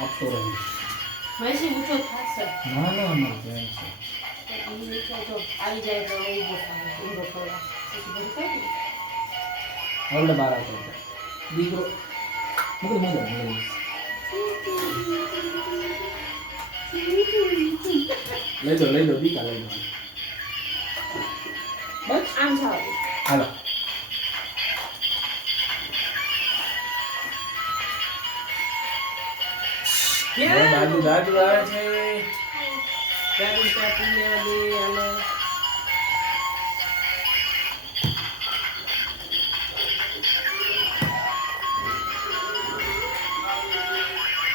આપતો રહીશ. મહેશી ઊંચો થશે. ના ના ના બેન છે. તો ઈ નીચે જો આવી જાય તો ઊભો થાય ઊભો કરવા પછી બધું કરી દે. હવે બહાર આવતો હતો. દીકરો મૂકી દે લઈ દો દીકા લઈ દો. બસ આમ જાવ. હાલો દાદુ દાદુ આવે છે. દાદુ ચા પી લેવા દે હાલો.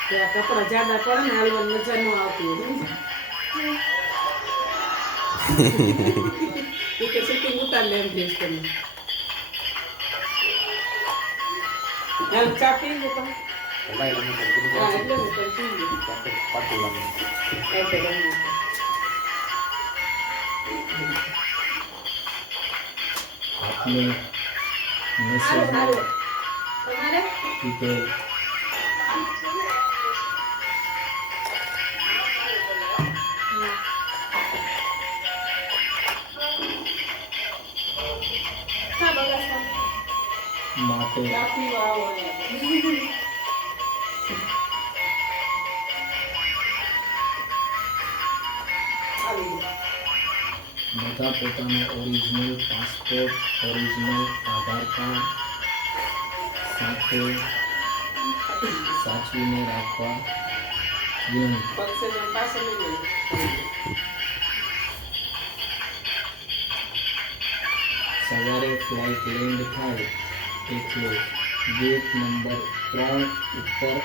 ત્યાં કપડા જાડા પડે ને હાલવાની મજા ન આવતી હોય કે શૂટિંગ ઉતાર લે એમ જઈશ તમે. હાલ ચા પી લો તમે. હા એટલે ને તમે પી લો. આપને મેસેજ તમારે કે માટે બધા પોતાનો ઓરિજિનલ પાસપોર્ટ, ઓરિજિનલ આધાર કાર્ડ સાથે સાચવીને રાખવા વિનંતી. સવારે ફ્લાઇટ લેન્ડ થાય એટલે ગેટ નંબર 3 ઉપર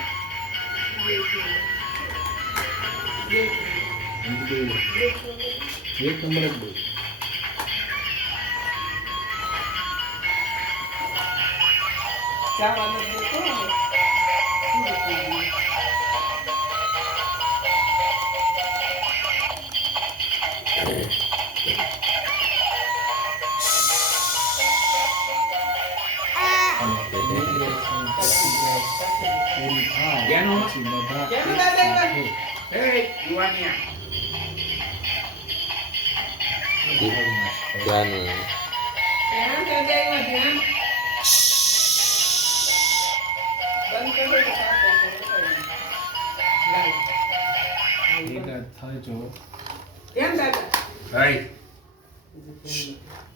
ગેટ નંબર 2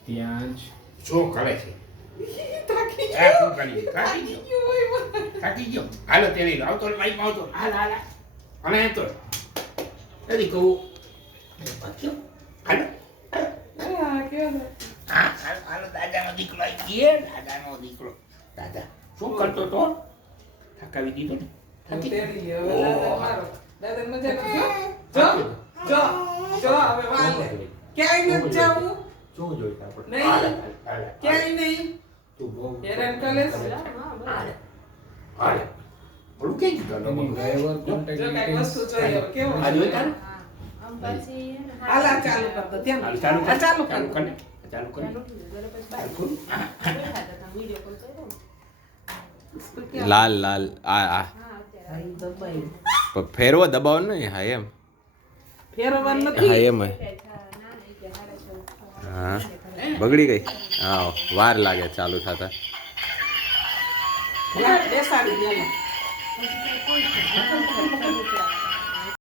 ત્યાં જ શું કરે છે? આ શું કરી? થાકી ગયો. હાલો તેરી આવતો લાઈફ આવતો. હાલ હાલ. અને તો એલી કહું. હાલો. હાલો દાદાનો દીકરો આવી ગયો. દાદાનો દીકરો. દાદા શું કરતો તો? થકાવી દીધો ને. ક્યાંય નથી જવું. શું જોઈતા આપણે? નહીં. ક્યાંય નહીં. તું બહુ હેરાન કરે છે. હાલે. બોલું કે એની ડ્રાઈવર કોન્ટેક્ટ જો કાંઈક વસ્તુ જોઈએ હવે કેવું આ જોઈતા ને? હાલ આ ચાલુ કર દો ધ્યાન. હાલ ચાલુ આ ચાલુ કર. ચાલુ કર. ચાલુ કર. લાલ લાલ આ ફેરવો દબાવો ને હા એમ ફેરવવાનું હા નથી. એમ હા બગડી ગઈ હા વાર લાગે ચાલુ થતા યા, બેસાડી દે એમાં.